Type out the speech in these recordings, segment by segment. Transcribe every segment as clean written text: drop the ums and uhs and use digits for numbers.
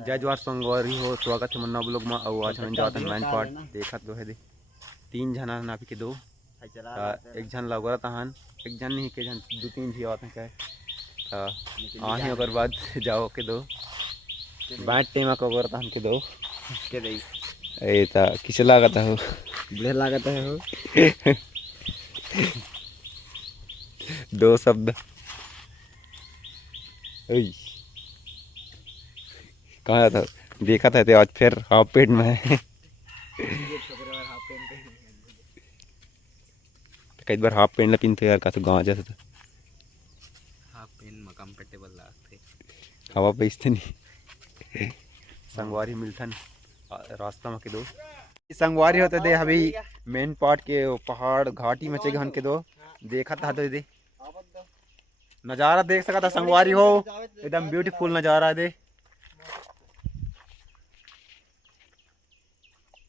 जय जवाहर संगवारी हो स्वागत है मन्ना ब्लॉग में और आज हम जाते हैं मैन पार्ट देखा तो है दे 3 जना नापी के 2 एक जन लगा तहन एक जन नहीं के जन 2-3 भी आते हैं क्या आही अगर बाद जाओ के 2 बैट टीम को अगर तहन के 2 के दे ए ता किसे लागता हो ब्ले लागता है हो 2 शब्द कहाँ था देखा था आज फिर हाफ पेंट में है कई बार हाफ पेंट पिन थे यार का तो गाँव जैसे हाफ पेंट में कंफर्टेबल लगते हवा पे इसते नहीं संगवारी मिलथन रास्ता में के 2 संगवारी होते दे अभी मेन पार्ट के पहाड़ घाटी में चे घन के 2 देखा था तो दे नज़ारा देख सका था संगवारी हो एकदम ब्यूटीफुल नज़ारा दे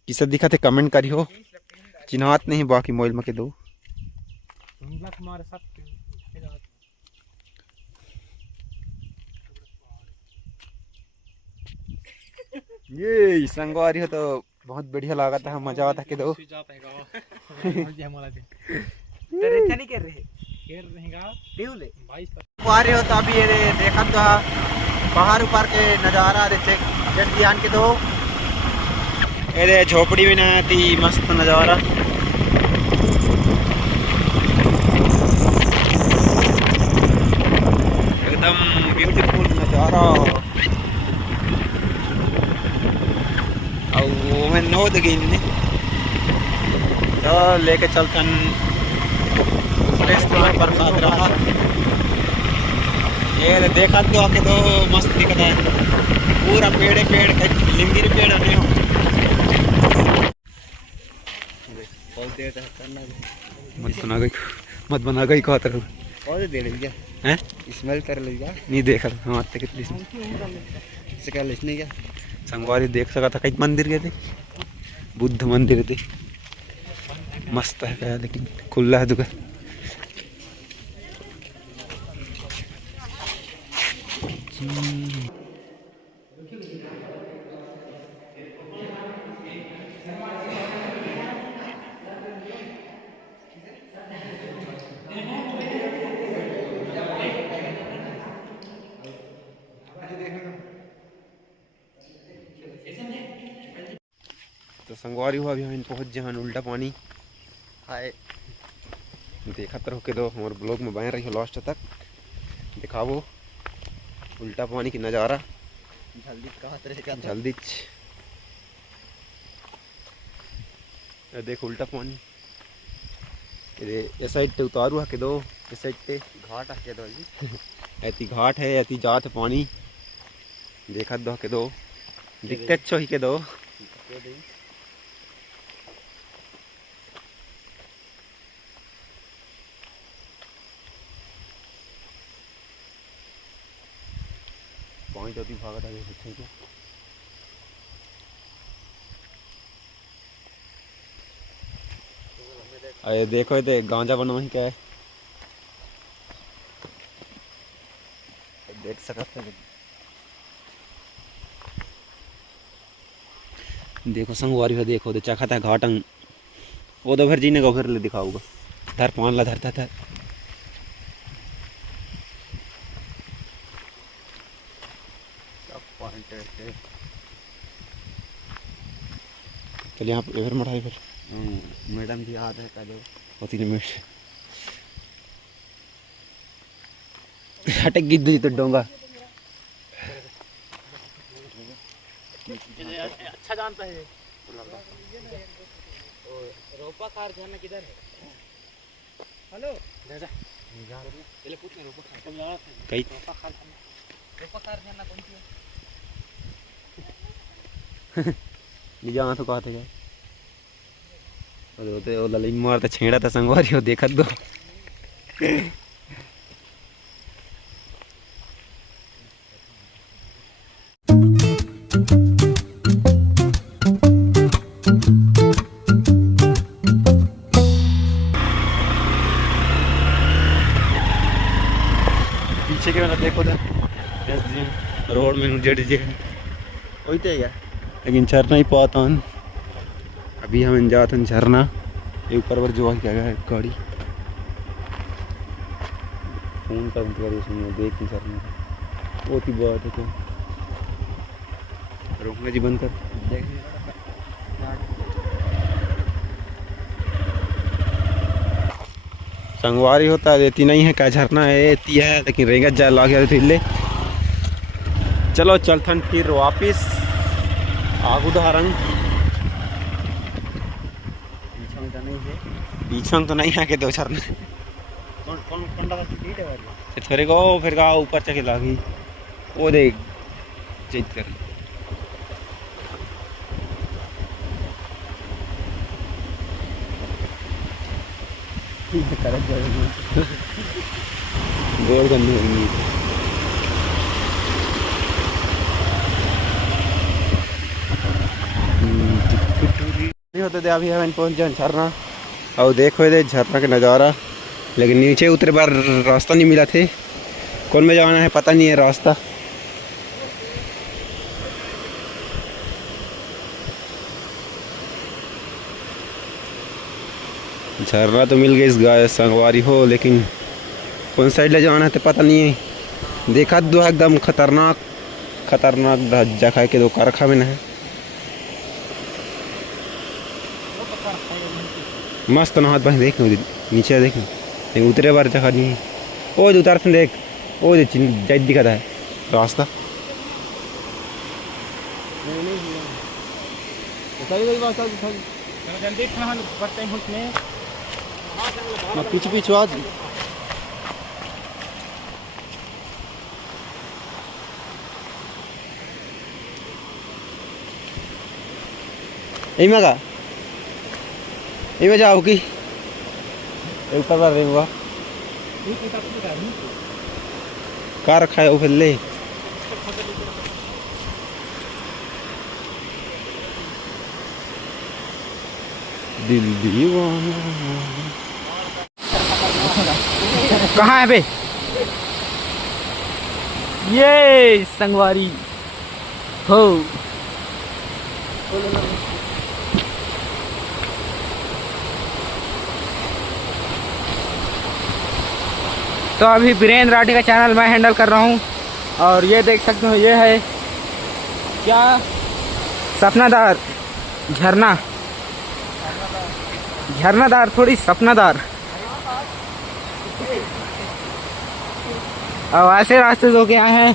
किसे दिखा थे कमेंट करी हो चिन्हात नहीं बाकी मोबाइल में के 2 ये संगवारी हो तो बहुत बढ़िया लगा था मजा आता के 2 संगवारी हो तो अभी ये देखा तो पहाड़ ऊपर के नज़ारा देखे ध्यान के 2 ये झोपड़ी भी ना थी मस्त नज़ारा एकदम ब्यूटीफुल नज़ारा और मैं नोद गई तो लेके चलतन स्थान पर खाद रहा ये देखा तो आके तो मस्त दिखता है पूरा पेड़ लिंगी पेड़ नहीं हो मत बना गई कहा तरह हैं स्मेल कर लिया नहीं देखा हम आते कितनी से क्या लिखने क्या संगवारी देख सका था कई मंदिर गए थे बुद्ध मंदिर थे मस्त है क्या लेकिन खुला है दुकान तो संगवारी हुआ अभी हम पहुंच जहाँ उल्टा पानी हाय देखा तो के 2 हमारे ब्लॉग में बन रही हो लास्ट तक दिखाओ उल्टा पानी की नज़ारा जल्दी देख उल्टा पानी ये साइड पे उतारू है के 2 इस साइड पे घाट के 2 ऐसी घाट है ऐसी जात पानी देखा 2 के 2 दिखते अच्छो ही के 2 पानी तो भागता है अरे देखो ये गांजा बना ही क्या है देख सकते हैं देखो संगवारी है देखो चखा था घाटंग वो तो फिर जीने को फिर ले दिखाऊंगा धर पान ला धरता था चल यहाँ पे फिर मढ़ाई फिर मैडम जी आ रहे का जो होती नहीं मिनट हटक गिद्ध तो डोंगा अच्छा जानता है रोपा कार झरना किधर है हेलो पहले पूछ ले रोपा कार जाना कई रोपा कार झरना कौन सी है नहीं जाना तो कहते क्या होते वो ललिन मारता छेड़ा था संगवारी हो देखा 2 पीछे के देखो रोड में जेड जी लेकिन झरना ही पाता हूँ। अभी हम जाते हैं झरना ये ऊपर पर जो क्या है गाड़ी फोन पर देख झरना बहुत ही बात है। तो रोकना जी बंद कर संगवारी होता है देती नहीं है क्या झरना है एती है लेकिन रेंगत जाए लागे ले। चलो चलथन फिर वापिस आगू धारंग पीछन तो नहीं है के दो झरना थोड़े को फिर का ऊपर चके लागी वो देख चेक कर गोल करनी होगी नहीं होते थे। अभी हम पहुंच जाए झरना और देखो ये झरना का नज़ारा लेकिन नीचे उतरे बार रास्ता नहीं मिला थे कौन में जाना है पता नहीं है रास्ता। झरना तो मिल गई इस गाय संगवारी हो लेकिन कौन साइड ले जाना है तो पता नहीं है। देखा दो एकदम खतरनाक खतरनाक धज्जा खाए के दो कारखा में है मस्त ना हाथ बांध देख नीचे देख लेकिन उतरे बार जगह नहीं वो उतार से देख वो जाइत दिखा है रास्ता पीछे पीछे आज का जाओ कि ऊपर बार रेंगवा कार खाए फिर ले दिल दीवाना कहाँ है बे ये संगवारी हो तो अभी वीरेंद्र राठी का चैनल मैं हैंडल कर रहा हूँ और ये देख सकते हो ये है क्या सपनादार झरना झरनादार थोड़ी सपनादार और ऐसे रास्ते जो के आए हैं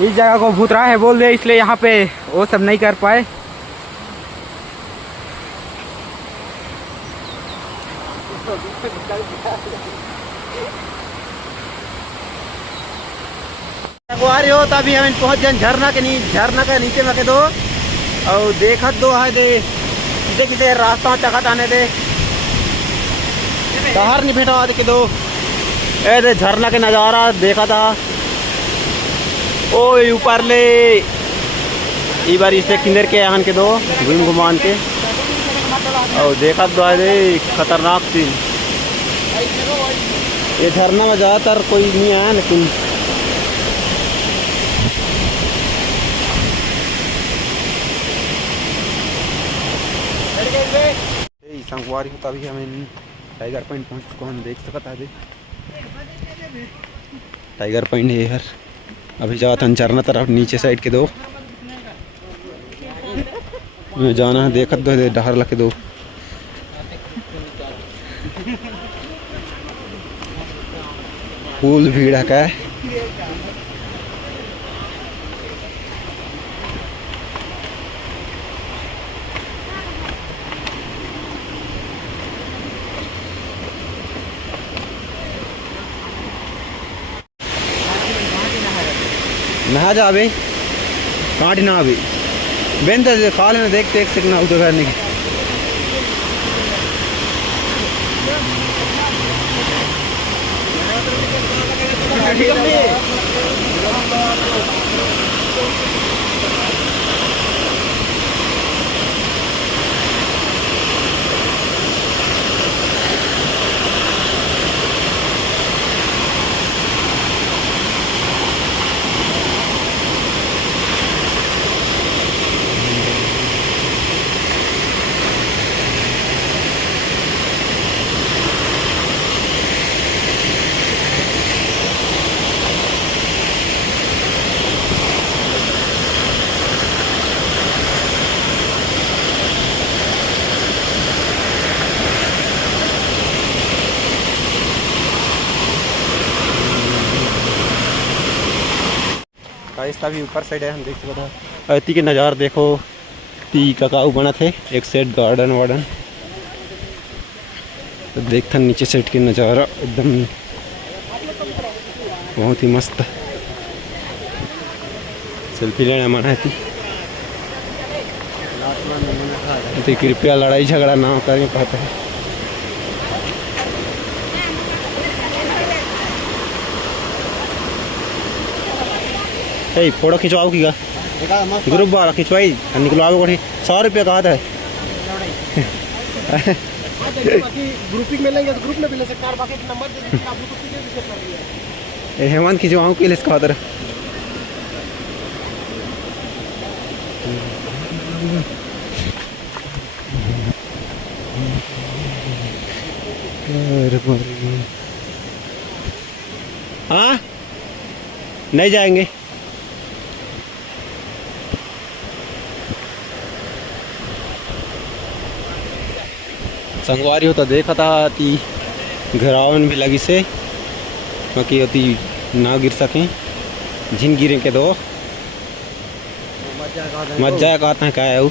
इस जगह को भूतरा है बोल दे इसलिए यहाँ पे वो सब नहीं कर पाए। संगवारी हो तो अभी हम पहुंच जाए झरना के झरना का नीचे में के दो और देखत दो है दे किसे किसे रास्ता चकत आने दे बाहर नहीं भेटा के दो ए दे झरना के नज़ारा देखा था ओ ऊपर ले ई बार इससे किंदर के आन के दो घूम घुमान के और देखा दो है दे खतरनाक सीन। ये झरना में ज़्यादातर कोई नहीं आया लेकिन संगवारी होता भी हमें टाइगर पॉइंट पहुंच चुका हम देख सकता है टाइगर पॉइंट है यार। अभी जाता हूँ झरना तरफ नीचे साइड के दो जाना है देखत दो डहर लगे दो फूल भीड़ है नहा जावे कांट ना अभी बेन तो खा लेना देखते एक सकना उधर करने की रास्ता भी ऊपर साइड है, हम देख सकते हैं अति के नज़ारा देखो। ती ककाऊ बना थे एक साइड गार्डन वार्डन, तो देखता नीचे साइड के नज़ारा एकदम बहुत ही मस्त। सेल्फी लेना मना है तो कृपया लड़ाई झगड़ा ना करें कहते हैं। ए फोटो खिंचवाओ की ग्रुप वाला खिंचवाई निकलवाओ कोठी 100 रुपया कहा था। ग्रुपिंग में लेंगे तो ग्रुप में भी ले सकते हैं, बाकी नंबर दे दीजिए, आप लोग को सीधे विजिट कर दिया। हेमंत खिंचवाऊँ के लिए कहा था। हाँ नहीं जाएंगे। संगवारी होता देखा था कि घरावन भी लगी से बाकी होती ना गिर सकें, झिन गिरे के दो मजा कहते हैं क्या है वो।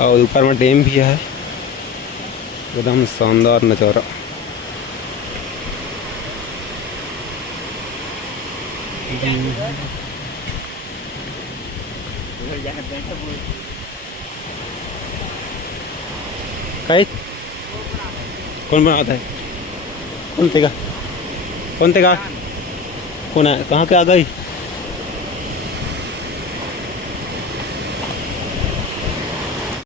और ऊपर में डैम भी है, एकदम शानदार नज़ारा। कहीं कौन बनाता है? कौन तेगा कौन है? कहाँ के आ गई?